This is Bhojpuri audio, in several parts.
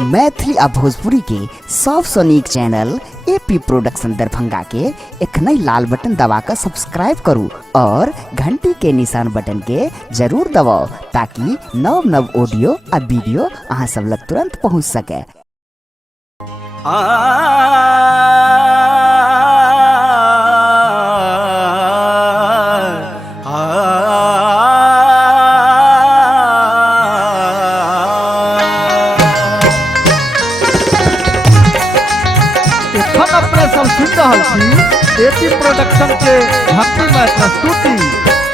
मैथिली आ भोजपुरी के सबसे नीक चैनल एपी प्रोडक्शन दरभंगा के एखनई लाल बटन दबाकर सब्सक्राइब करू और घंटी के निशान बटन के जरूर दबाओ ताकि नव नव ऑडियो आ वीडियो अहाँ सब लग तुरंत पहुंच सके। एपी प्रोडक्शन के भक्तिमय प्रस्तुति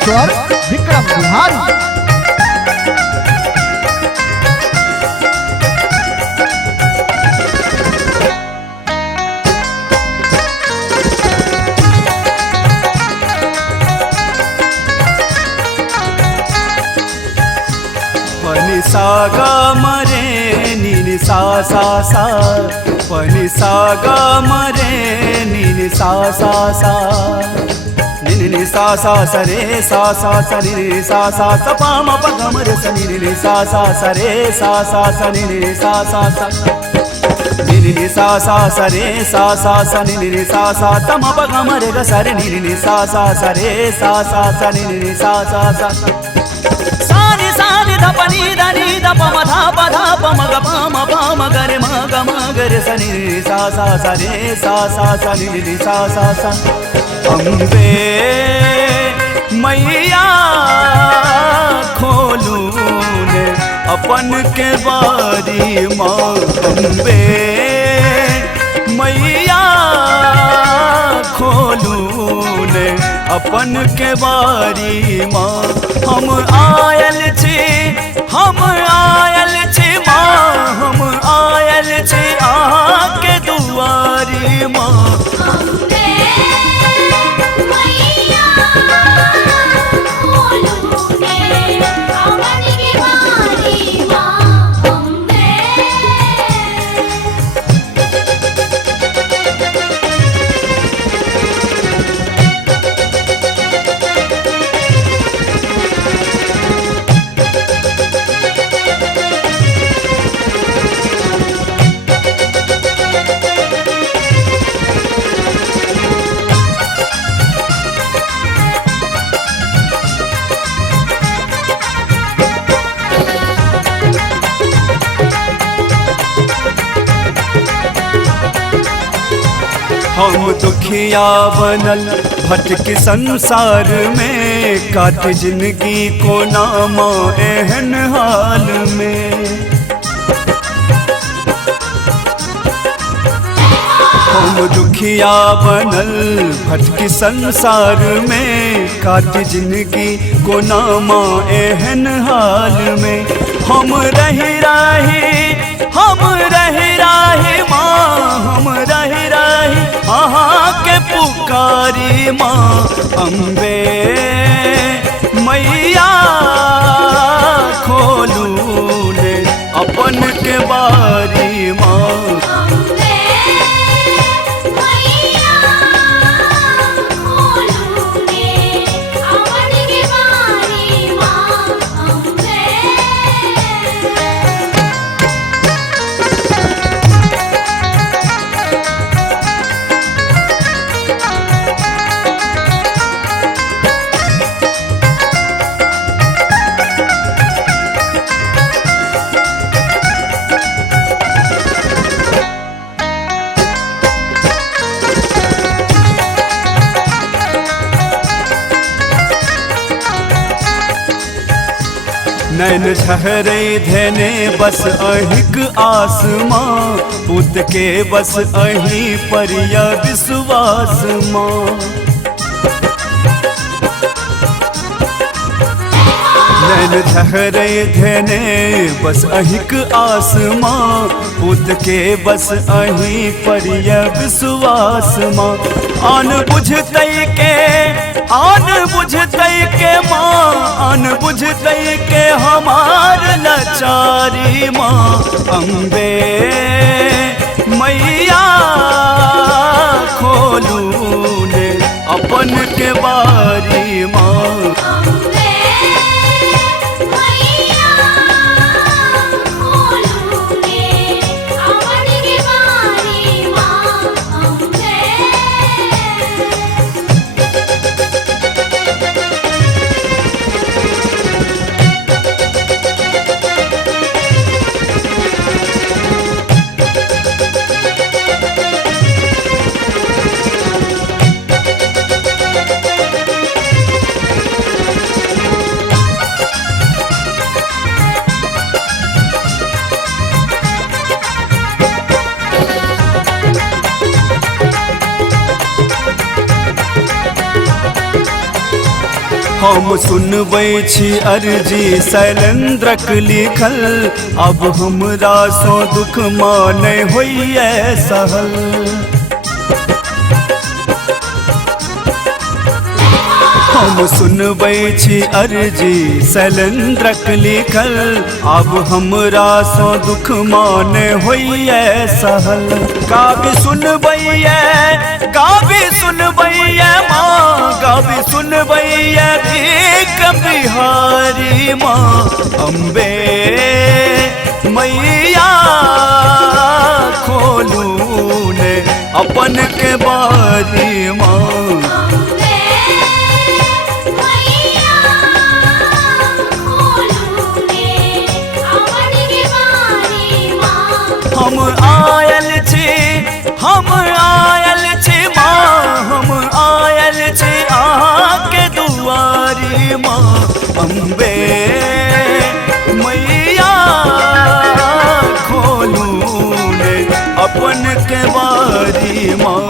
स्वर विक्रम बिहारी। पनि सागा मरे नी सा सा सा पनि सागा मरे नी सा सा सा नी सा सा सरे सा सा नी सा सा सा पा म प ग म रे स नी सा सा सरे सा सा नी सा सा सा नी सा सा सरे सा सा नी सा सा त म प ग म रे ग स रे नी सा सा सरे सा सा नी सा सा सा धपनी धनी धप म धा प म ग प म ग रे स नी सा सा रे सा नी सा सा अम्बे मैया खोलू ने अपन के बारी माँ अम्बे मैया खोलू ने अपन के बारी माँ हम आयल छी माँ हम आयल छी अहाँ के दुआरी माँ हम दुखिया बनल भटक संसार में काट जिंदगी को नामा एहन हाल में हम दुखिया बनल भटक संसार में काट जिंदगी को नामा एहन हाल में हम रही माँ हम रही अहाँ के पुकारी माँ अम्बे मैया खोलू ने अपन के बारी माँ नैन ठहरे धने बस अहिक आसमां पुत के बस अही पर या विश्वास माँ नैन ठहरे धने बस अहिक आसमां पुत के बस अही पर या विश्वास माँ आन बुझतई के माँ आन बुझतई के हमार लाचारी माँ अम्बे मैया खोलू ने अपन के बारी माँ हम सुनबै छी अर्जी शैलेंद्रक लिखल, अब हमरा सो दुख माने होइए सहल। हम सुनबै छी अर्जी शैलेंद्रक लिखल, अब हमरा सो दुख माने होइए सहल। गाबी सुनबैया माँ, गाबी सुनबैया भीख बिहारी माँ। अम्बे मैया खोलू ने अपन के बारी माँ। हम आयल छी माँ, हम आयल छी आके दुआरी माँ। अम्बे मैया खोलू ने अपन के बारी माँ।